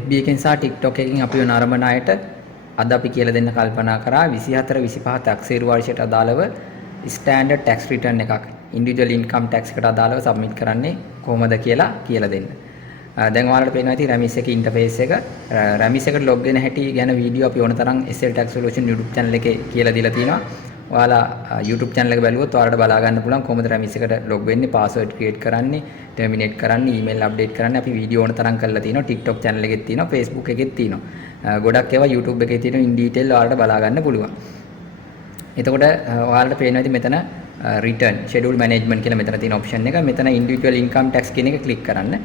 FB එකෙන් සහ TikTok එකෙන් අපිව නරඹන අයට අද අපි කියලා දෙන්න කල්පනා කරා 24 25 tax වර්ෂයට අදාළව ස්ටෑන්ඩඩ් tax return එකක් individual income tax එකට අදාළව සබ්මිට් කරන්නේ කොහොමද කියලා දෙන්න. දැන් ඔයාලට පේනවා ඉතින් Ramis එකේ ඉන්ටර්ෆේස් එක Ramis එකට log වෙන හැටි ගැන වීඩියෝ අපි ඕන තරම් SL Tax Solution YouTube channel එකේ කියලා දීලා තිනවා. ඔයාලා YouTube channel එක බැලුවොත් ඔයාලට බලා ගන්න පුළුවන් කොහොමද Ramis එකට log වෙන්නේ, password create කරන්නේ, terminate කරන්නේ, email update කරන්නේ. අපි වීඩියෝ ඕන තරම් කරලා තිනවා. TikTok channel එකෙත් තිනවා, Facebook එකෙත් තිනවා. ගොඩක් ඒවා YouTube එකේ තියෙනවා in detail ඔයාලට බලා ගන්න පුළුවන්. එතකොට ඔයාලට පේනවා ඉතින් මෙතන return schedule management කියලා මෙතන තියෙන option එක. මෙතන individual income tax කියන එක click කරන්න.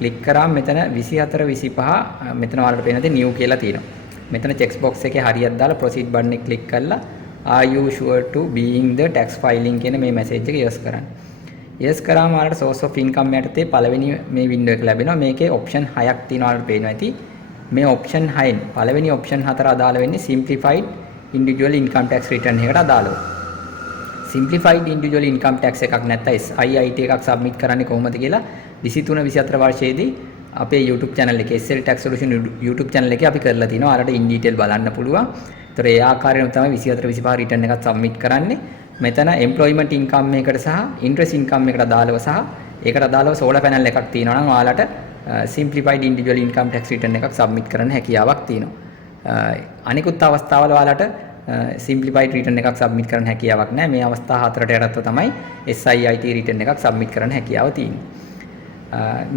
click කරාම මෙතන 24 25 මෙතන ඔයාලට පේනවා new කියලා තියෙනවා. මෙතන check box එකේ හරියට දාලා proceed button එක click කරලා are you sure to being the tax filing කියන මේ message එක yes කරන්න. yes කරාම ඔයාලට source of income යටතේ පළවෙනි මේ window එක ලැබෙනවා. මේකේ option 6ක් තියෙනවා ඔයාලට පේනවා ඇති. මේ option 6න් පළවෙනි option 4 අදාළ වෙන්නේ simplified individual income tax return එකට අදාළව. simplified individual income tax එකක් නැත්නම් SIIT එකක් submit කරන්නේ කොහොමද කියලා 23 24 වර්ෂයේදී අපේ YouTube channel එකේ SL Tax Solution YouTube channel එකේ අපි කරලා තිනවා. ඔයාලට in detail බලන්න පුළුවන්. ඒතර ඒ ආකාරයෙන් තමයි 24 25 return එකක් submit කරන්නේ. මෙතන employment income එකකට සහ interest income එකට අදාළව සහ ඒකට අදාළව solar panel එකක් තියෙනවා නම් ඔයාලට simplified individual income tax return එකක් submit කරන්න හැකියාවක් තියෙනවා. අනිකුත් අවස්ථාවල ඔයාලට simplified return එකක් submit කරන්න හැකියාවක් නැහැ. මේ අවස්ථා හතරට යටත්ව තමයි SIIT return එකක් submit කරන්න හැකියාව තියෙන්නේ.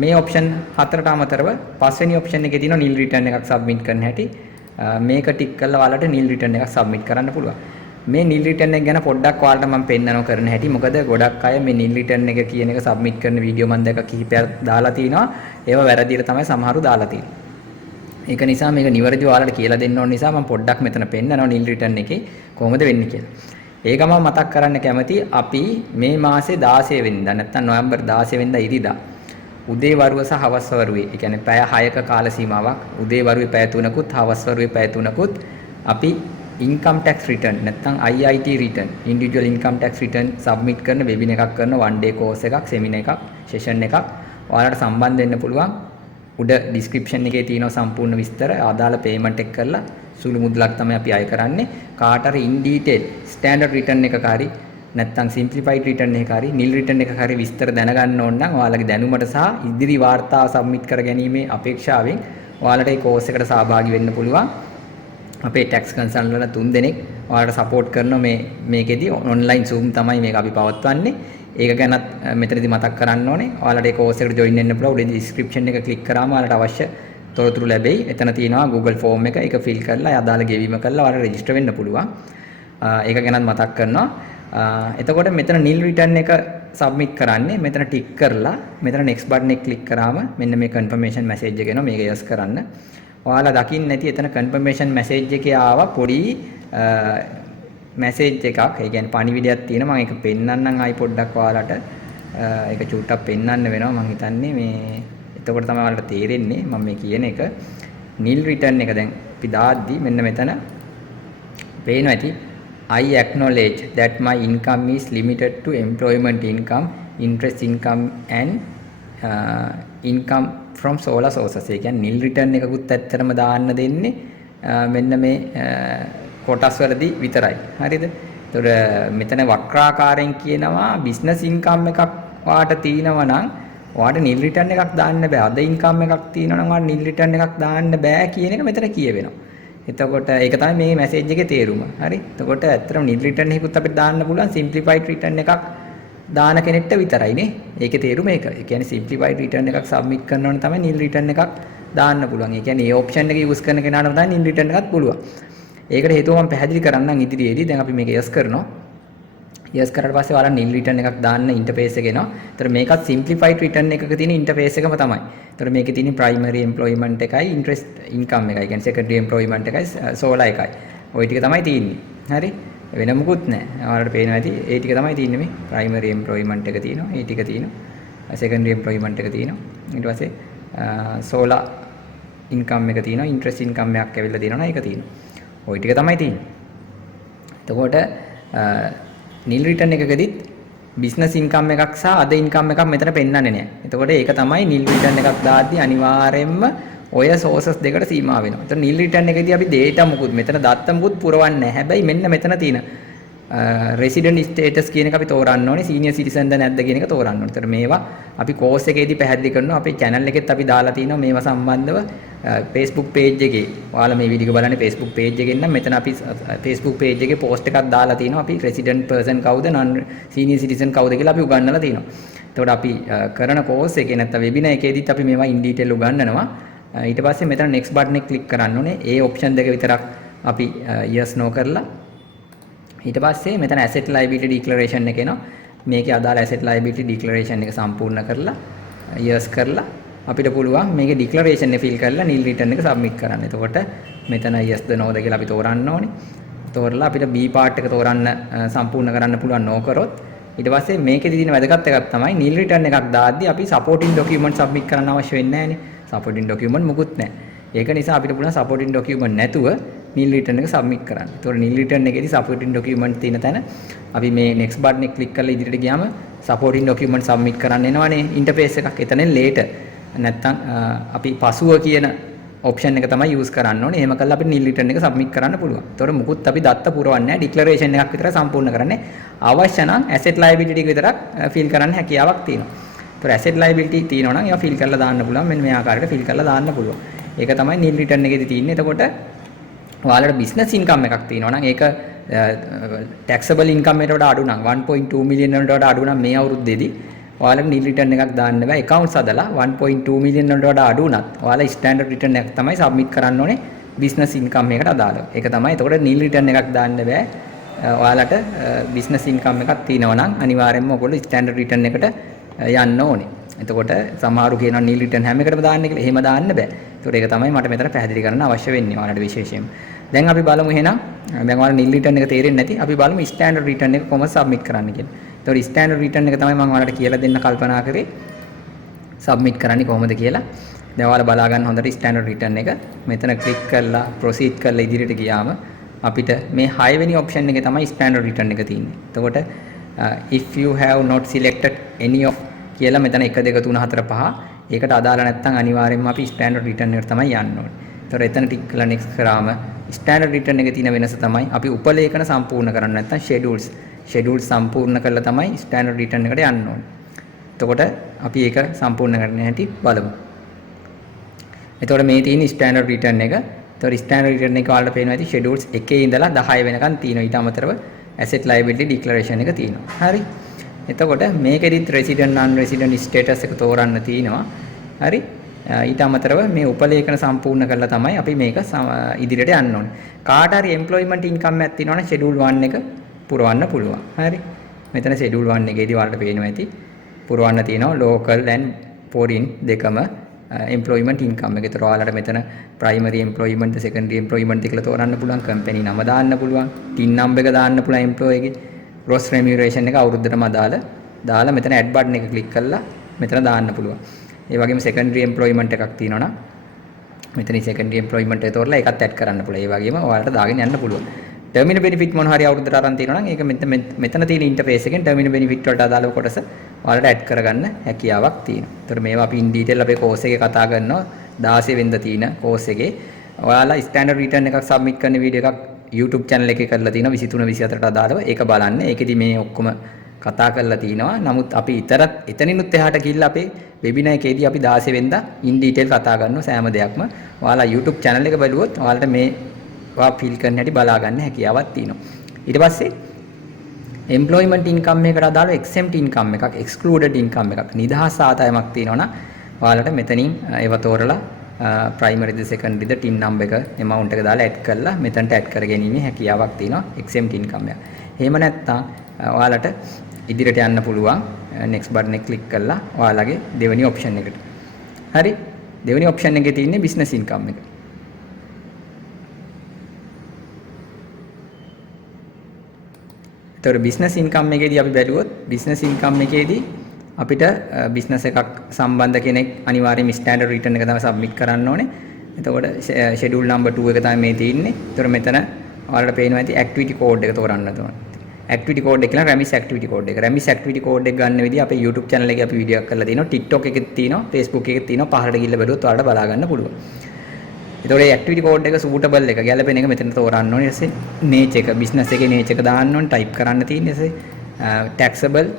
මේ option හතරට අමතරව පස්වෙනි option එකේ තියෙන nil return එකක් submit කරන්න හැටි. මේක ටික් කරලා ඔයාලට nil return එකක් submit කරන්න පුළුවන්. මේ nil return එක ගැන පොඩ්ඩක් ඔයාලට මම පෙන්නනවා කරන හැටි. මොකද ගොඩක් අය මේ nil return එක කියන එක submit කරන වීඩියෝ මම දැක්ක කිහිපයක් දාලා තිනවා. ඒවා වැරදියට තමයි සමහරු දාලා තියෙන්නේ. ඒක නිසා මේක නිවැරදිව ඔයාලට කියලා දෙන්න ඕන නිසා මම පොඩ්ඩක් මෙතන පෙන්නනවා nil return එකේ කොහොමද වෙන්නේ කියලා. ඒක මම මතක් කරන්න කැමති අපි මේ මාසේ 16 වෙනිදා නැත්නම් නොවැම්බර් 16 වෙනිදා ඉරිදා උදේ වරුව සහ හවස් වරුවේ, ඒ කියන්නේ පැය 6ක කාල සීමාවක් උදේ වරුවේ පැය 3කුත් හවස් වරුවේ පැය 3කුත් අපි income tax return නැත්නම් IIT return individual income tax return submit කරන webinar එකක් කරන one day course එකක් seminar එකක් session එකක් ඔයාලට සම්බන්ධ වෙන්න පුළුවන්. උඩ description එකේ තියෙනවා සම්පූර්ණ විස්තර. අදාළ payment එක කරලා සුළු මුදලක් තමයි අපි අය කරන්නේ. කාට හරි in detail standard return එකක හරි නැත්නම් simplified return එකක හරි nil return එකක හරි විස්තර දැනගන්න ඕන නම් ඔයාලගේ දැනුමට සහ ඉදිරි වාර්තාව සබ්මිට් කර ගැනීමේ අපේක්ෂාවෙන් ඔයාලට මේ course එකට සහභාගී වෙන්න පුළුවන්. අපේ tax consultant වල 3 දෙනෙක් ඔයාලට support කරනවා මේකෙදි online zoom තමයි මේක අපි පවත්වන්නේ. ඒක ගැනත් මෙතනදී මතක් කරන්න ඕනේ. ඔයාලට ඒ course එකට join වෙන්න පුළුවන්. උඩ description එක click කරාම ඔයාලට අවශ්‍ය තොරතුරු ලැබෙයි. එතන තියෙනවා Google form එක. ඒක fill කරලා අදාළ ගෙවීම කරලා ඔයාලට register වෙන්න පුළුවන්. ඒක ගැනත් මතක් කරනවා. එතකොට මෙතන nil return එක submit කරන්නේ මෙතන tick කරලා මෙතන next button එක click කරාම මෙන්න මේ confirmation message එක එනවා. මේක yes කරන්න. ඔයාලා දකින්න නැති එතන confirmation message එකේ ආවා පොඩි message එකක්. ඒ කියන්නේ පණිවිඩයක් තියෙනවා. මම ඒක පෙන්නන්නම් ආයි පොඩ්ඩක් ඔයාලට. ඒක චුට්ටක් පෙන්නන්න වෙනවා මම හිතන්නේ මේ. එතකොට තමයි ඔයාලට තේරෙන්නේ මම මේ කියන එක. nil return එක දැන් අපි දාද්දි මෙන්න මෙතන පේනවා ඇති. I acknowledge that my income is limited to employment income, interest income and income from solar sources. ඒ කියන්නේ nil return එකකුත් ඇත්තටම දාන්න දෙන්නේ මෙන්න මේ කොටස් වලදී විතරයි. හරිද? ඒතර මෙතන වක්‍රාකාරයෙන් කියනවා business income එකක් ඔයාට තියෙනවා නම් ඔයාට nil return එකක් දාන්න බෑ. අද income එකක් තියෙනවා නම් ඔයාට nil return එකක් දාන්න බෑ කියන එක මෙතන කියවෙනවා. එතකොට ඒක තමයි මේ මැසේජ් එකේ තේරුම. හරි. එතකොට ඇත්තටම nil return එකකුත් අපිට දාන්න පුළුවන් simplified return එකක් දාන කෙනෙක්ට විතරයි නේ. ඒකේ තේරුම ඒක. ඒ කියන්නේ simplified return එකක් submit කරනවනේ තමයි nil return එකක් දාන්න පුළුවන්. ඒ කියන්නේ මේ option එක use කරන කෙනාට තමයි nil return එකක් පුළුවන්. ඒකට හේතුව මම පැහැදිලි කරන්නම් ඉදිරියේදී. දැන් අපි මේක yes කරනවා. yes කරලා පස්සේ ඔයාලා nil return එකක් දාන්න interface එක එනවා. ඒතර මේකත් simplified return එකක තියෙන interface එකම තමයි. ඒතර මේකේ තියෙන primary employment එකයි interest income එකයි. කියන්නේ secondary employment එකයි solar එකයි. ওই ටික තමයි තියෙන්නේ. හරි? වෙන මොකුත් නැහැ. ඔයාලට පේනවා ඇති. ඒ ටික තමයි තියෙන්නේ මේ primary employment එක තියෙනවා. ඒ ටික තියෙනවා. secondary employment එක තියෙනවා. ඊට පස්සේ solar income එක තියෙනවා. interest income එකක් ඇවිල්ලා තියෙනවා. ඒක තියෙනවා. ওই ටික තමයි තියෙන්නේ. එතකොට nil return එකකදීත් business income එකක් සහ other income එකක් මෙතන පෙන්වන්නේ නැහැ. එතකොට ඒක තමයි nil return එකක් දාද්දී අනිවාර්යයෙන්ම ඔය sources දෙකට සීමා වෙනවා. එතකොට nil return එකේදී අපි data මුකුත් මෙතන දත්ත මුකුත් පුරවන්නේ නැහැ. හැබැයි මෙන්න මෙතන තියෙන resident status කියන එක අපි තෝරන්න ඕනේ. senior citizen ද නැද්ද කියන එක තෝරන්න ඕනේ. එතකොට මේවා අපි course එකේදී පැහැදිලි කරනවා. අපේ channel එකෙත් අපි දාලා තිනවා මේවා සම්බන්ධව Facebook page එකේ. ඔයාලා මේ වීඩියෝ බලන්නේ Facebook page එකෙන් නම් මෙතන අපි Facebook page එකේ post එකක් දාලා තිනවා. අපි resident person කවුද non senior citizen කවුද කියලා අපි උගන්වලා තිනවා. එතකොට අපි කරන course එකේ නැත්නම් webinar එකේදීත් අපි මේවා in detail උගන්වනවා. ඊට පස්සේ මෙතන next button එක click කරන්න ඕනේ. ඒ option දෙක විතරක් අපි yes no කරලා ඊට පස්සේ මෙතන asset liability declaration එක එනවා. මේකේ අදාළ asset liability declaration එක සම්පූර්ණ කරලා yes කරලා අපිට පුළුවන් මේකේ declaration එක fill කරලා nil return එක submit කරන්න. එතකොට මෙතන yes ද no ද කියලා අපි තෝරන්න ඕනේ. තෝරලා අපිට B part එක තෝරන්න සම්පූර්ණ කරන්න පුළුවන් no කරොත් ඊට පස්සේ මේකේදී තියෙන වැදගත් එකක් තමයි nil return එකක් දාද්දී අපි supporting document submit කරන්න අවශ්‍ය වෙන්නේ නැහැනේ. supporting document මුකුත් නැහැ. ඒක නිසා අපිට පුළුවන් supporting document නැතුව nil return එක submit කරන්න. ඒතකොට nil return එකේදී supporting document තියෙන තැන අපි මේ next button එක click කරලා ඉදිරියට ගියාම supporting document submit කරන්න එනවනේ interface එකක්. එතනින් later නැත්තම් අපි පසුව කියන option එක තමයි use කරන්න ඕනේ. එහෙම කළා අපිට nil return එක submit කරන්න පුළුවන්. ඒතකොට මුකුත් අපි දත්ත පුරවන්නේ නැහැ. declaration එකක් විතරයි සම්පූර්ණ කරන්නේ. අවශ්‍ය නම් asset liability ටික විතරක් fill කරන්න හැකියාවක් තියෙනවා. ඒතකොට asset liability තියෙනවා නම් ඒවා fill කරලා දාන්න පුළුවන්. මෙන්න මේ ආකාරයට fill කරලා දාන්න පුළුවන්. ඒක තමයි nil return එකේදී තියෙන්නේ. එතකොට ඔයාලට business income එකක් තියෙනවා නම් ඒක taxable income එකට වඩා අඩු නම් 1.2 million වලට වඩා අඩු නම් මේ අවුරුද්දේදී ඔයාලට nil return එකක් දාන්න බෑ. accounts හදලා 1.2 million වලට වඩා අඩු උනත් ඔයාලා standard return එකක් තමයි submit කරන්න ඕනේ business income එකට අදාළව. ඒක තමයි. එතකොට nil return එකක් දාන්න බෑ. ඔයාලට business income එකක් තියෙනවා නම් අනිවාර්යයෙන්ම ඔයගොල්ලෝ standard return එකට යන්න ඕනේ. එතකොට සමහරු කියනවා nil return හැම එකටම දාන්න කියලා. එහෙම දාන්න බෑ. ඒතකොට ඒක තමයි මට මෙතන පැහැදිලි කරන්න අවශ්‍ය වෙන්නේ ඔයාලට විශේෂයෙන්. දැන් අපි බලමු එහෙනම් දැන් ඔයාලා nil return එක තේරෙන්නේ නැති අපි බලමු standard return එක කොහොමද submit කරන්න කියලා. ඒතකොට standard return එක තමයි මම ඔයාලට කියලා දෙන්න කල්පනා කරේ submit කරන්නේ කොහොමද කියලා. දැන් ඔයාලා බලා ගන්න හොඳට standard return එක මෙතන click කරලා proceed කරලා ඉදිරියට ගියාම අපිට මේ 6 වෙනි option එකේ තමයි standard return එක තියෙන්නේ. එතකොට if you have not selected any of කියලා මෙතන 1 2 3 4 5 ඒකට අදාළ නැත්නම් අනිවාර්යයෙන්ම අපි standard return එකට තමයි යන්න ඕනේ. ඒතකොට එතන ටික කරලා next කරාම standard return එකේ තියෙන වෙනස තමයි අපි උපලේඛන සම්පූර්ණ කරන්න නැත්නම් schedules සම්පූර්ණ කරලා තමයි standard return එකට යන්න ඕනේ. එතකොට අපි ඒක සම්පූර්ණ කරන්න හැටි බලමු. එතකොට මේ තියෙන standard return එක. එතකොට standard return එක වලට පේනවා ඇති schedules 1 ඉඳලා 10 වෙනකන් තියෙනවා. ඊට අමතරව asset liability declaration එක තියෙනවා. හරි. එතකොට මේකෙදිත් resident non resident status එක තෝරන්න තියෙනවා. හරි. ඊට අමතරව මේ උපලේඛන සම්පූර්ණ කරලා තමයි අපි මේක ඉදිරියට යන්න ඕනේ. කාට හරි employment income එකක් තියෙනවනේ schedule 1 එක පුරවන්න පුළුවන්. හරි. මෙතන schedule 1 එකේදී ඔයාලට පේනවා ඇති පුරවන්න තියෙනවා local and foreign දෙකම employment income එක. ඒතර ඔයාලට මෙතන primary employment secondary employment කියලා තෝරන්න පුළුවන්. company නම දාන්න පුළුවන්. tin number එක දාන්න පුළුවන් employee එකේ. gross remuneration එක අවුරුද්දටම දාලා මෙතන add button එක click කරලා මෙතන දාන්න පුළුවන්. ඒ වගේම secondary employment එකක් තියෙනවා නම් මෙතන secondary employment එක තෝරලා ඒකත් add කරන්න පුළුවන්. ඒ වගේම ඔයාලට දාගෙන යන්න පුළුවන්. terminal benefit මොන හරි අවුරුද්දට අරන් තියෙනවා නම් ඒක මෙතන තියෙන interface එකෙන් terminal benefit වලට අදාළව කොටස ඔයාලට add කරගන්න හැකියාවක් තියෙනවා. ඒතර මේවා අපි in detail අපේ course එකේ කතා කරනවා 16 වෙනිදා තියෙන course එකේ. ඔයාලා standard return එකක් submit කරන වීඩියෝ එකක් YouTube channel එකේ කරලා තියෙනවා 23 24ට අදාළව. ඒක බලන්න. ඒකෙදි මේ ඔක්කොම කතා කරලා තිනවා. නමුත් අපි එතනිනුත් එහාට ගිහිල්ලා අපේ webinar එකේදී අපි 16 වෙනිදා in detail කතා කරනවා සෑම දෙයක්ම. ඔයාලා YouTube channel එක බලුවොත් ඔයාලට මේ ෆීල් කරන්න හැටි බලා ගන්න හැකියාවක් තියෙනවා. ඊට පස්සේ employment income එකට අදාළව exempt income එකක්, excluded income එකක්, නිදහස් ආදායමක් තියෙනවා නම් ඔයාලට මෙතනින් ඒව තෝරලා primary ද secondary ද tin number එක amount එක දාලා add කරලා මෙතනට add කරගැනීමේ හැකියාවක් තියෙනවා exempt income එක. එහෙම නැත්නම් ඔයාලට ඉදිරියට යන්න පුළුවන් next button එක click කරලා ඔයාලගේ දෙවෙනි option එකට. හරි? දෙවෙනි option එකේ තියෙන්නේ business income එක. ඒතකොට business income එකේදී අපි බැලුවොත් business income එකේදී අපිට business එකක් සම්බන්ධ කෙනෙක් අනිවාර්යයෙන්ම standard return එක තමයි submit කරන්න ඕනේ. එතකොට schedule number 2 එක තමයි මේ තියෙන්නේ. ඒතකොට මෙතන ඔයාලට පේනවා ඇති activity code එක තෝරන්න ඕනේ. ඇක්ටිවිටි කෝඩ් එක කියලා රැමිස් ඇක්ටිවිටි කෝඩ් එක. රැමිස් ඇක්ටිවිටි කෝඩ් එක ගන්න විදිහ අපේ YouTube channel එකේ අපි වීඩියෝ එකක් කරලා තියෙනවා. TikTok එකෙත් තියෙනවා, Facebook එකෙත් තියෙනවා. පහළට ගිහිල්ලා බැලුවොත් ඔයාලට බලා ගන්න පුළුවන්. ඒතකොට මේ ඇක්ටිවිටි කෝඩ් එක සූටබල් එක ගැලපෙන එක මෙතන තෝරන්න ඕනේ. ඊට පස්සේ නේච් එක බිස්නස් එකේ නේච් එක දාන්න ඕනේ, ටයිප් කරන්න තියෙන්නේ. ඊට පස්සේ taxable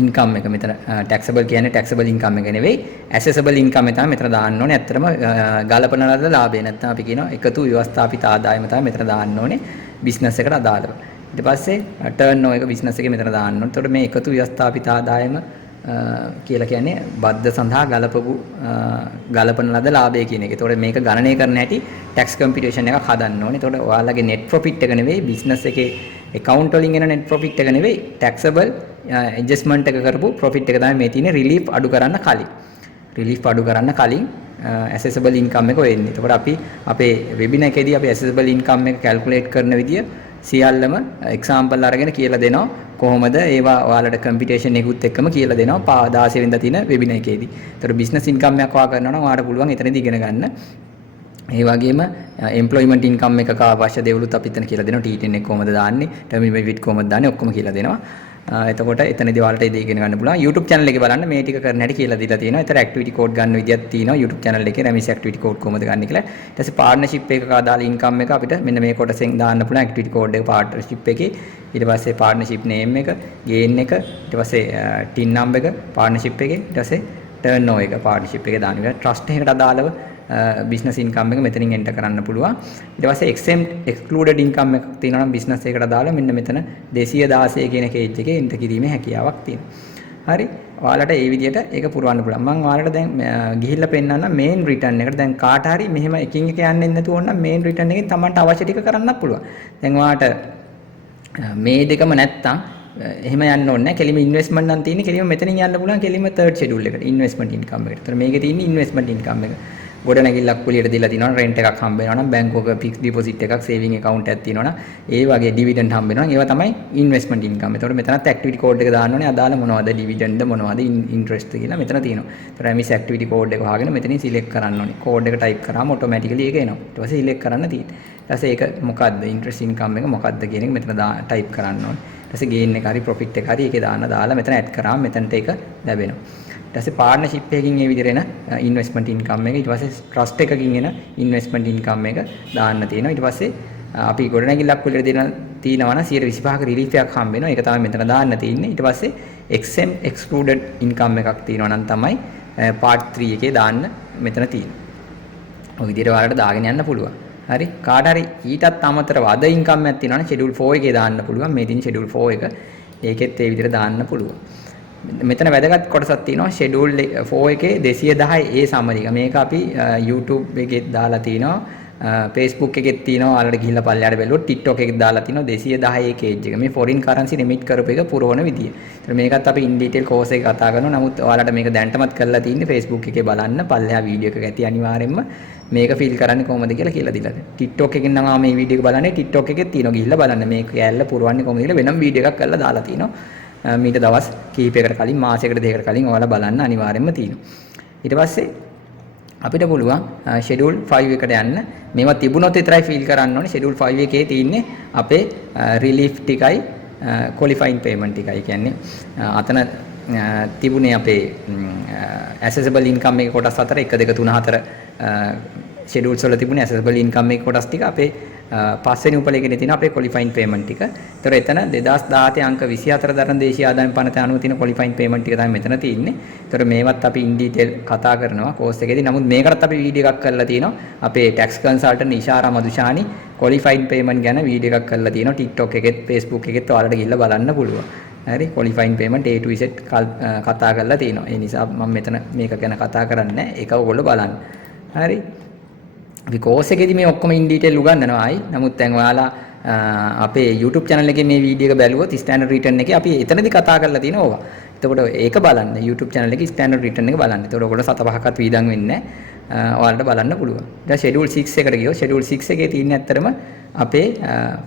income එක මෙතන taxable කියන්නේ taxable income එක නෙවෙයි assessable income එක තමයි මෙතන දාන්න ඕනේ. ඇත්තටම ගලපන ලද ලාභය නැත්නම් අපි කියනවා එකතු ව්‍යවස්ථාපිත ආදායම තමයි මෙතන දාන්න ඕනේ බිස්නස් එකට අදාළව. ඊට පස්සේ ටර්න් ඕවර් එක බිස්නස් එකේ මෙතන දාන්න ඕනේ. එතකොට මේ එකතු ව්‍යවස්ථාපිත ආදායම කියලා කියන්නේ බද්ධ සඳහා ගලපන ලද ලාභය කියන එක. එතකොට මේක ගණනය කරන්න හැටි tax computation එකක් හදන්න ඕනේ. එතකොට ඔයාලගේ net profit එක නෙවෙයි බිස්නස් එකේ account වලින් එන net profit එක නෙවෙයි taxable adjustment එක කරපු profit එක තමයි මේ තියෙන්නේ relief අඩු කරන්න කලින්. relief අඩු කරන්න කලින් assessable income එක වෙන්නේ. එතකොට අපි අපේ webinar එකේදී අපි assessable income එක calculate කරන විදිය සියල්ලම example අරගෙන කියලා දෙනවා. කොහොමද ඒවා ඔයාලට computation එකකුත් එක්කම කියලා දෙනවා 16 වෙනිදා තියෙන webinar එකේදී. එතකොට business income එකක් ඔයා කරනවා නම් ඔයාලට පුළුවන් එතනදී ඉගෙන ගන්න. ඒ වගේම employment income එකක අවශ්‍ය දේවලුත් අපි එතන කියලා දෙනවා. T10 එක කොහොමද දාන්නේ, terminal benefit කොහොමද දාන්නේ ඔක්කොම කියලා දෙනවා. එතකොට එතනදී ඔයාලට ඉතින් ඉගෙන ගන්න පුළුවන්. YouTube channel එකේ බලන්න මේ ටික කරන්න හැටි කියලා දීලා තියෙනවා. ඒතර activity code ගන්න විදියක් තියෙනවා. YouTube channel එකේ Ramis activity code කොහොමද ගන්න කියලා. ඊට පස්සේ partnership එකක අදාළ income එක අපිට මෙන්න මේ කොටසෙන් දාන්න පුළුවන් activity code එක partnership එකේ. ඊට පස්සේ partnership name එක, gain එක, ඊට පස්සේ tin number එක partnership එකේ, ඊට පස්සේ turnover එක partnership එකේ දාන්න. ඊට trust එකකට අදාළව business income එක මෙතනින් enter කරන්න පුළුවන්. ඊට පස්සේ exempt excluded income එකක් තියෙනවා නම් business එකකට දාලා මෙන්න මෙතන 216 කියන page එකේ enter කිරීමේ හැකියාවක් තියෙනවා. හරි. ඔයාලට මේ විදිහට ඒක පුරවන්න පුළුවන්. මම ඔයාලට දැන් ගිහිල්ලා පෙන්නන්න main return එකට දැන් කාට හරි මෙහෙම එකින් එක යන්නේ නැතුව ඕන නම් main return එකෙන් Tamanට අවශ්‍ය ටික කරන්නත් පුළුවන්. දැන් ඔයාලට මේ දෙකම නැත්තම් එහෙම යන්න ඕනේ නැහැ. කෙලිම ඉන්වෙස්ට්මන්ට් නම් තියෙන්නේ. කෙලිම මෙතනින් යන්න පුළුවන්. කෙලිම third schedule එකට ඉන්වෙස්ට්මන්ට් ඉන්කම් එකට. ඒතර මේකේ තියෙන්නේ ඉන්වෙස්ට්මන්ට් ඉන්කම් එක. ගොඩනැගිල්ලක් කුලියට දීලා තිනවා රෙන්ට් එකක් හම්බ වෙනවා නම් බැංකුවක ෆික්ස් ඩිපොසිට් එකක් සේවිං account එකක් තියෙනවා නම් ඒ වගේ ඩිවිඩන්ඩ් හම්බ වෙනවා නම් ඒවා තමයි ඉන්වෙස්ට්මන්ට් ඉන්කම්. එතකොට මෙතනත් ඇක්ටිවිටි කෝඩ් එක දාන්න ඕනේ. අදාළ මොනවද ඩිවිඩන්ඩ් මොනවද ඉන්ට්‍රෙස්ට් කියලා මෙතන තියෙනවා. ඒතර රැමිස් ඇක්ටිවිටි කෝඩ් එක වහගෙන මෙතනින් සිලෙක්ට් කරන්න ඕනේ. කෝඩ් එක ටයිප් කරාම ඔටෝමැටිකලි ඒක එනවා. ඊට පස්සේ සිලෙක්ට් කරන්න තියෙන්නේ. ඊට පස්සේ ඒක මොකද්ද ඉන්ට්‍රෙස්ට් ඉන්කම් එක මොකද්ද කියන එක මෙතන ටයිප් කරන්න ඕනේ. ඊට පස්සේ ගේන් එක හරි ප්‍රොෆිට් එක හරි ඒකේ දාලා මෙතන ඇඩ් කරාම මෙතනට ඒක ලැබෙනවා. ඊට පස්සේ පාර්ට්නර්ෂිප් එකකින් මේ විදිහට එන ඉන්වෙස්ට්මන්ට් ඉන්කම් එක ඊට පස්සේ ට්‍රස්ට් එකකින් එන ඉන්වෙස්ට්මන්ට් ඉන්කම් එක දාන්න තියෙනවා. ඊට පස්සේ අපි ගොඩනැගිල්ලක් වලට තියෙනවා නම් 125ක රිලීෆ් එකක් හම්බ වෙනවා. ඒක තමයි මෙතන දාන්න තියෙන්නේ. ඊට පස්සේ exempt excluded income එකක් තියෙනවා නම් තමයි part 3 එකේ දාන්න මෙතන තියෙන්නේ. ඔය විදිහට ඔයාලට දාගෙන යන්න පුළුවන්. හරි. කාට හරි ඊටත් අමතරව අද ඉන්කම් එකක් තියෙනවා නම් schedule 4 එකේ දාන්න පුළුවන්. මේ තියෙන schedule 4 එක. ඒකෙත් ඒ විදිහට දාන්න පුළුවන්. මෙතන වැදගත් කොටසක් තියෙනවා schedule 4 එකේ 210 A summary එක. මේක අපි YouTube එකේ දාලා තිනවා. Facebook එකෙත් තියෙනවා. ඔයාලට ගිහිල්ලා පල්ලෙහාට බැලුවොත් TikTok එකෙත් දාලා තිනවා 210 page එක. මේ foreign currency limit කරපු එක පුරවන විදිය. ඒතර මේකත් අපි in detail course එක කතා කරනවා. නමුත් ඔයාලට මේක දැන්ටමත් කරලා තියෙන්නේ Facebook එකේ බලන්න. පල්ලෙහා වීඩියෝ එකක ඇති අනිවාර්යෙන්ම මේක ෆීල් කරන්නේ කොහොමද කියලා දීලා තියෙනවා. TikTok එකෙන් නම් මේ වීඩියෝ එක බලන්නේ TikTok එකෙත් තියෙනවා. ගිහිල්ලා බලන්න මේක ඇල්ල පුරවන්නේ කොහොමද කියලා වෙනම වීඩියෝ එකක් කරලා දාලා තිනවා. මීට දවස් කිහිපයකට කලින් මාසයකට දෙකකට කලින් ඔයාලා බලන්න අනිවාර්යෙන්ම තියෙනවා. ඊට පස්සේ අපිට පුළුවන් schedule 5 එකට යන්න. මේවා තිබුණොත් විතරයි ෆීල් කරන්න ඕනේ. schedule 5 එකේ තියෙන්නේ අපේ relief ටිකයි qualifying payment ටිකයි. කියන්නේ අතන තිබුණේ අපේ accessible income එකේ කොටස් 4 1 2 3 4 schedules වල තිබුණේ accessible income එකේ කොටස් ටික අපේ පස්වෙනි උපලේඛනේ තියෙන අපේ qualifying payment ටික. ඒතර එතන 2017 අංක 24 දරන දේශීය ආදායම් පනත අනුව තියෙන qualifying payment ටික තමයි මෙතන තියෙන්නේ. ඒතර මේවත් අපි in detail කතා කරනවා course එකේදී. නමුත් මේකටත් අපි වීඩියෝ එකක් කරලා තියෙනවා. අපේ tax consultant Ishara Madushani qualifying payment ගැන වීඩියෝ එකක් කරලා තියෙනවා. TikTok එකෙත් Facebook එකෙත් ඔයාලට ගිහිල්ලා බලන්න පුළුවන්. හරි qualifying payment A to Z කතා කරලා තියෙනවා. ඒ නිසා මම මෙතන මේක ගැන කතා කරන්නේ නැහැ. ඒක ඔයගොල්ලෝ බලන්න. හරි. අපි course එකේදී මේ ඔක්කොම in detail උගන්වනවා ආයි. නමුත් දැන් ඔයාලා අපේ YouTube channel එකේ මේ වීඩියෝ එක බැලුවොත් standard return එකේ අපි එතනදී කතා කරලා තියෙනවා ඕවා. එතකොට ඒක බලන්න YouTube channel එකේ standard return එක බලන්න. එතකොට ඔයගොල්ලෝ 7-5ක්වත් වීදම් වෙන්නේ නැහැ. ඔයාලට බලන්න පුළුවන්. දැන් schedule 6 එකට ගියොත් schedule 6 එකේ තියෙන්නේ ඇත්තටම අපේ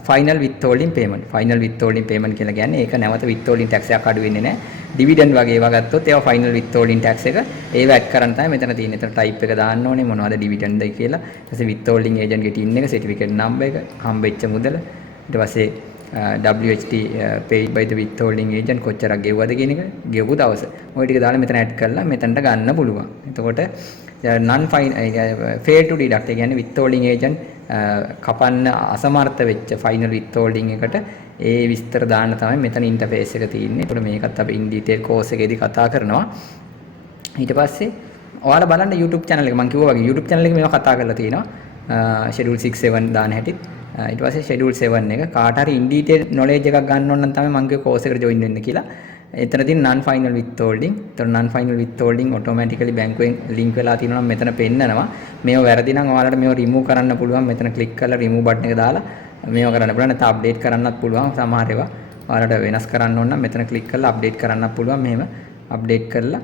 final withholding payment. final withholding payment කියලා කියන්නේ ඒක නැවත withholding tax එකක් අඩු වෙන්නේ නැහැ. dividend වගේ ඒවා ගත්තොත් ඒවා final withholding tax එක ඒව ඇඩ් කරන් තමයි මෙතන තියෙන්නේ. එතන type එක දාන්න ඕනේ මොනවද dividend ද කියලා. ඊට පස්සේ withholding agent ගේ tin එක certificate number එක හම්බෙච්ච මුදල. ඊට පස්සේ WHT paid by the withholding agent කොච්චරක් ගෙවුවද කියන එක ගෙවපු දවස. ওই ටික දාලා මෙතන ඇඩ් කරලා මෙතනට ගන්න පුළුවන්. එතකොට non fail to deduct ඒ කියන්නේ withholding agent කපන්න අසමර්ථ වෙච්ච final withholding එකට ඒ විස්තර දාන්න තමයි මෙතන ඉන්ටර්ෆේස් එක තියෙන්නේ. ඒකට මේකත් අපි in detail course එකේදී කතා කරනවා. ඊට පස්සේ ඔයාලා බලන්න YouTube channel එක මම කිව්වා වගේ YouTube channel එකේ මේවා කතා කරලා තියෙනවා. schedule 6 7 දාන හැටිත් ඊට පස්සේ schedule 7 එක කාට හරි in detail knowledge එකක් ගන්න ඕන නම් තමයි මම කිව්ව course එකට join වෙන්න කියලා. එතනදී non final withholding. ඒතර non final withholding automatically බැංකුවෙන් link වෙලා තියෙනවා නම් මෙතන පෙන්නනවා. මේව වැරදි නම් ඔයාලට මේව remove කරන්න පුළුවන්. මෙතන click කරලා remove button එක දාලා මේව කරන්න පුළුවන්. නැත්නම් update කරන්නත් පුළුවන්. සමහර ඒවා ඔයාලට වෙනස් කරන්න ඕන නම් මෙතන click කරලා update කරන්නත් පුළුවන්. මෙහෙම update කරලා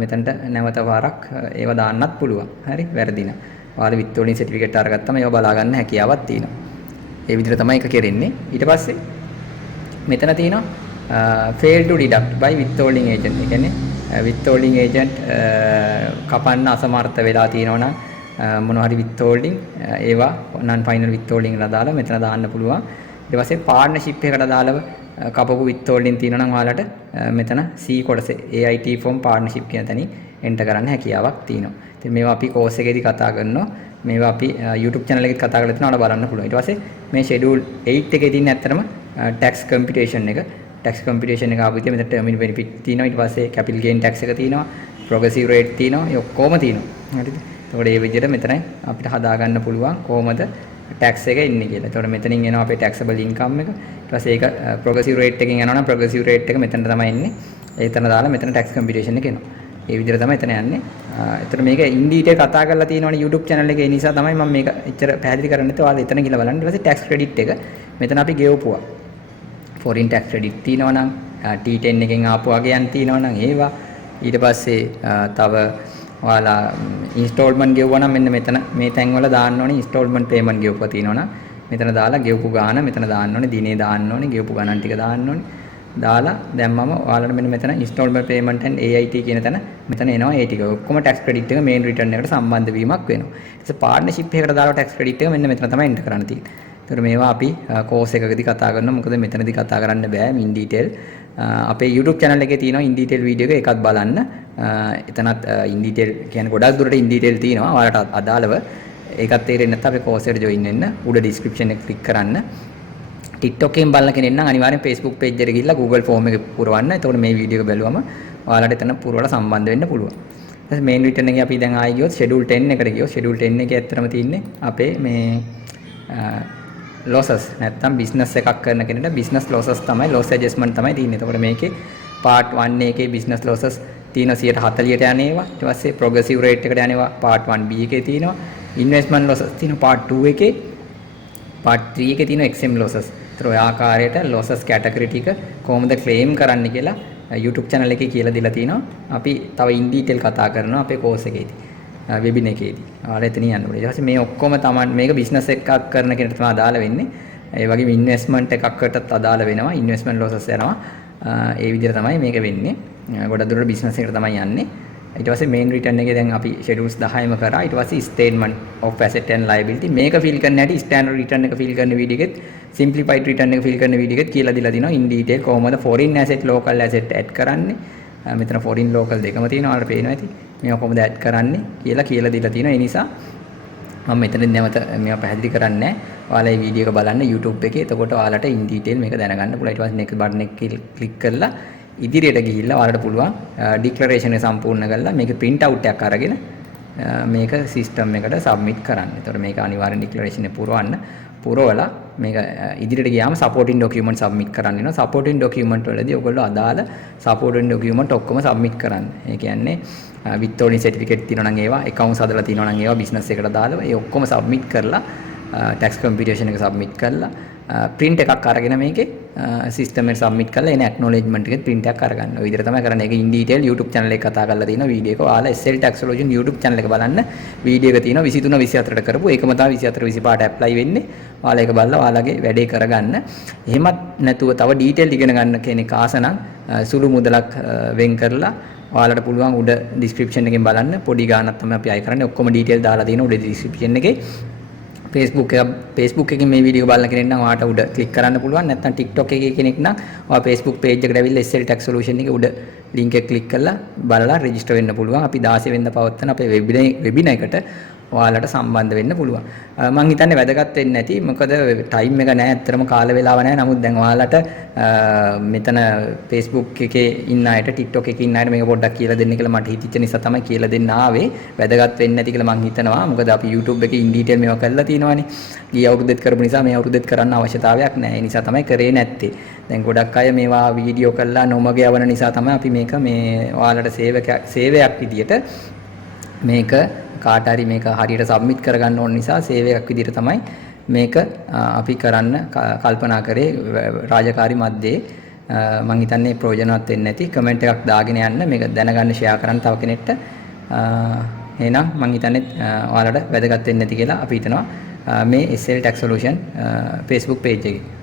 මෙතනට නැවත වාරක් ඒව දාන්නත් පුළුවන්. හරි වැරදි නම්. ඔයාලා withholding certificate අරගත්තම ඒව බලා ගන්න හැකියාවක් තියෙනවා. ඒ විදිහට තමයි ඒක කෙරෙන්නේ. ඊට පස්සේ මෙතන තියෙනවා fail to deduct by withholding agent. ඒ කියන්නේ withholding agent කපන්න අසමර්ථ වෙලා තියෙනවා නම් මොනවා හරි withholding ඒවා non final withholding එකකට දාලා මෙතන දාන්න පුළුවන්. ඊට පස්සේ partnership එකකට දාලා කපපු withholding තියෙනවා නම් ඔයාලට මෙතන C කොටසේ AIT form partnership කියන තැනින් enter කරන්න හැකියාවක් තියෙනවා. ඉතින් මේවා අපි course එකේදී කතා කරනවා. මේවා අපි YouTube channel එකේත් කතා කරලා තියෙනවා. ඔයාලා බලන්න පුළුවන්. ඊට පස්සේ මේ schedule 8 එකේ තියෙන ඇත්තටම tax computation එක tax computation එක ආපු විදිහ මෙතන terminal benefit තියෙනවා. ඊට පස්සේ capital gain tax එක තියෙනවා. progressive rate තියෙනවා. ඒ ඔක්කොම තියෙනවා. හරිද? එතකොට මේ විදිහට මෙතන අපිට හදා ගන්න පුළුවන් කොහොමද tax එක එන්නේ කියලා. එතකොට මෙතනින් එනවා අපේ taxable income එක. ඊට පස්සේ ඒක progressive rate එකකින් යනවා නම් progressive rate එක මෙතනට තමයි එන්නේ. ඒතන දාලා මෙතන tax computation එක එනවා. ඒ විදිහට තමයි එතන යන්නේ. එතන මේක in detail කතා කරලා තියෙනවනේ YouTube channel එකේ. ඒ නිසා තමයි මම මේක එච්චර පැහැදිලි කරන්නේ නැත්නම් ඔයාලා එතන ගිහලා බලන්න. ඊට පස්සේ tax credit එක මෙතන අපි ගෙවපුවා. foreign tax credit තියෙනවා නම් T10 එකෙන් ආපු වගේයන් තියෙනවා නම් ඒවා. ඊට පස්සේ තව ඔයාලා installment ගෙවුවා නම් මෙන්න මෙතන මේ තැන් වල දාන්න ඕනේ installment payment ගෙවපුවා තියෙනවා නම් මෙතන දාලා ගෙවපු ගාන මෙතන දාන්න ඕනේ දිනේ දාන්න ඕනේ ගෙවපු ගණන් ටික දාන්න ඕනේ. දාලා දැම්මම ඔයාලට මෙන්න මෙතන installment payment and AIT කියන තැන මෙතන එනවා ඒ ටික. ඔක්කොම tax credit එක main return එකට සම්බන්ධ වීමක් වෙනවා. ඊට පස්සේ partnership එකකට දාලා tax credit එක මෙන්න මෙතන තමයි enter කරන්න තියෙන්නේ. ඒතර මේවා අපි course එකකදී කතා කරනවා. මොකද මෙතනදී කතා කරන්න බෑ in detail. අපේ YouTube channel එකේ තියෙනවා in detail video එක ඒකත් බලන්න. එතනත් in detail කියන්නේ ගොඩක් දුරට in detail තියෙනවා. ඔයාලට අදාළව ඒකත් තේරෙන්නේ නැත්නම් අපේ course එකට join වෙන්න උඩ description එක click කරන්න. TikTok එකෙන් බලන කෙනෙක් නම් අනිවාර්යෙන් Facebook page එකට ගිහිල්ලා Google form එක පුරවන්න. එතකොට මේ වීඩියෝ එක බැලුවම ඔයාලට එතන පුරවලා සම්බන්ධ වෙන්න පුළුවන්. ඊට පස්සේ main return එකේ අපි දැන් ආයෙ ගියොත් schedule 10 එකට ගියොත් schedule 10 එකේ ඇත්තටම තියෙන්නේ අපේ මේ losses නැත්තම් business එකක් කරන කෙනෙක්ට business losses තමයි loss adjustment තමයි තියෙන්නේ. එතකොට මේකේ part 1 එකේ business losses තියෙන 140ට යන ඒවා. ඊට පස්සේ progressive rate එකට යන ඒවා part 1B එකේ තියෙනවා. investment losses තියෙනවා part 2 එකේ. part 3 එකේ තියෙනවා XM losses. ඒතර ඔය ආකාරයට losses category ටික කොහොමද claim කරන්න කියලා YouTube channel එකේ කියලා දීලා තිනවා. අපි තව in detail කතා කරනවා අපේ course එකේදී. webinar එකේදී. ඔයාලා එතනින් යන්න ඕනේ. ඊට පස්සේ මේ ඔක්කොම තමයි මේක business එකක් කරන කෙනෙක්ට තමයි අදාළ වෙන්නේ. ඒ වගේම investment එකකටත් අදාළ වෙනවා. investment losses යනවා. ඒ විදිහට තමයි මේක වෙන්නේ. ගොඩක් දුරට business එකට තමයි යන්නේ. ඊට පස්සේ main return එකේ දැන් අපි schedules 10ම කරා. ඊට පස්සේ statement of asset and liability මේක fill කරන්න හැටි standard return එක fill කරන වීඩියෝ එකෙත් simplified return එක fill කරන වීඩියෝ එකෙත් කියලා දීලා තිනවා in detail කොහොමද foreign asset local asset add කරන්නේ. මෙතන foreign local දෙකම තියෙනවා. ඔයාලට පේනවා ඇති. මේක කොහොමද add කරන්නේ කියලා දීලා තිනවා. ඒ නිසා මම මෙතනින් නැවත මේවා පැහැදිලි කරන්නේ නැහැ. ඔයාලා මේ වීඩියෝ එක බලන්න YouTube එකේ. එතකොට ඔයාලට in detail මේක දැනගන්න පුළුවන්. ඊට පස්සේ next button එක click කරලා ඉදිරියට ගිහිල්ලා ඔයාලට පුළුවන් declaration එක සම්පූර්ණ කරලා මේකේ print out එකක් අරගෙන මේක system එකට submit කරන්න. ඒතකොට මේක අනිවාර්යෙන් declaration එක පුරවලා මේක ඉදිරියට ගියාම supporting document submit කරන්න වෙනවා. supporting document වලදී ඔයගොල්ලෝ අදාළ supporting document ඔක්කොම submit කරන්න. ඒ කියන්නේ withholding certificate තියෙනවා නම් ඒවා, accounts හදලා තියෙනවා නම් ඒවා business එකට දාලා ඒ ඔක්කොම submit කරලා tax computation එක submit කරලා print එකක් අරගෙන මේකේ system එකට submit කරලා එන acknowledgement එකේ print එකක් අරගන්න. ඔය විදිහට තමයි කරන්නේ. ඒක in detail YouTube channel එක කතා කරලා තියෙනවා වීඩියෝ එක. ඔයාලා SL Taxology YouTube channel එක බලන්න වීඩියෝ එක තියෙනවා 23 24ට කරපු. ඒකම තමයි 24 25ට apply වෙන්නේ. ඔයාලා ඒක බලලා ඔයාලගේ වැඩේ කරගන්න. එහෙමත් නැතුව තව detail ඉගෙන ගන්න කෙනෙක් ආස නම් සුළු මුදලක් වෙන් කරලා ඔයාලට පුළුවන් උඩ description එකෙන් බලන්න. පොඩි ගාණක් තමයි අපි අය කරන්නේ. ඔක්කොම detail දාලා තියෙනවා උඩ description එකේ. Facebook එකකින් මේ වීඩියෝ බලන කෙනෙක් නම් ඔයාට උඩ ක්ලික් කරන්න පුළුවන්. නැත්නම් TikTok එකේ කෙනෙක් නම් ඔයා Facebook page එකට ඇවිල්ලා SL Tax Solution එකේ උඩ link එක ක්ලික් කරලා බලලා register වෙන්න පුළුවන්. අපි 16 වෙනිදා පවත්වන අපේ webinar එකට ඔයාලට සම්බන්ධ වෙන්න පුළුවන්. මම හිතන්නේ වැදගත් වෙන්නේ නැති. මොකද ටයිම් එක නැහැ. ඇත්තටම කාල වේලාව නැහැ. නමුත් දැන් ඔයාලට මෙතන Facebook එකේ ඉන්න අයට TikTok එකේ ඉන්න අයට මේක පොඩ්ඩක් කියලා දෙන්න කියලා මට හිතෙච්ච නිසා තමයි කියලා දෙන්න ආවේ. වැදගත් වෙන්නේ නැති කියලා මම හිතනවා. මොකද අපි YouTube එකේ in detail මේවා කරලා තියෙනවානේ. ගිය අවුරුද්දෙත් කරපු නිසා මේ අවුරුද්දෙත් කරන්න අවශ්‍යතාවයක් නැහැ. ඒ නිසා තමයි කරේ නැත්තේ. දැන් ගොඩක් අය මේවා වීඩියෝ කරලා නොමග යවන නිසා තමයි අපි මේක මේ ඔයාලට සේවයක් විදියට මේක කාට හරි මේක හරියට සබ්මිට් කරගන්න ඕන නිසා සේවයක් විදිහට තමයි මේක අපි කරන්න කල්පනා කරේ රාජකාරි මැද්දේ. මම හිතන්නේ ප්‍රයෝජනවත් වෙන්නේ නැති කමෙන්ට් එකක් දාගෙන යන්න මේක දැනගන්න ෂෙයා කරන්න තව කෙනෙක්ට. එහෙනම් මම හිතන්නේ ඔයාලට වැදගත් වෙන්නේ නැති කියලා අපි හිතනවා මේ SL Tax Solution Facebook page එකේ.